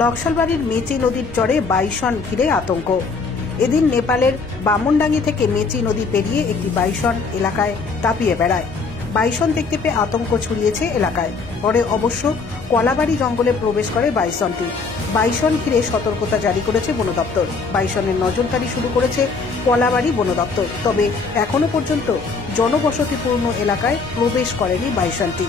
নকশালবাড়ির Messi নদীর চরে bison ঘিরে আতঙ্ক। এদিন নেপালের বামনডাঙ্গি থেকে মেচি নদী পেরিয়ে একটি বাইসন এলাকায় তাপিয়ে বেড়ায়। বাইসন দেখতে পেয়ে আতঙ্ক ছড়িয়েছে এলাকায়। পরে অবশ্য কলাবাড়ি জঙ্গলে প্রবেশ করে বাইসনটি। বাইসন ঘিরে সতর্কতা জারি করেছে বন দপ্তর। বাইসনের নজরদারি শুরু করেছে কলাবাড়ি বন দপ্তর। তবে এখনো পর্যন্ত জনবসতিপূর্ণ এলাকায় প্রবেশ করেনি বাইসনটি।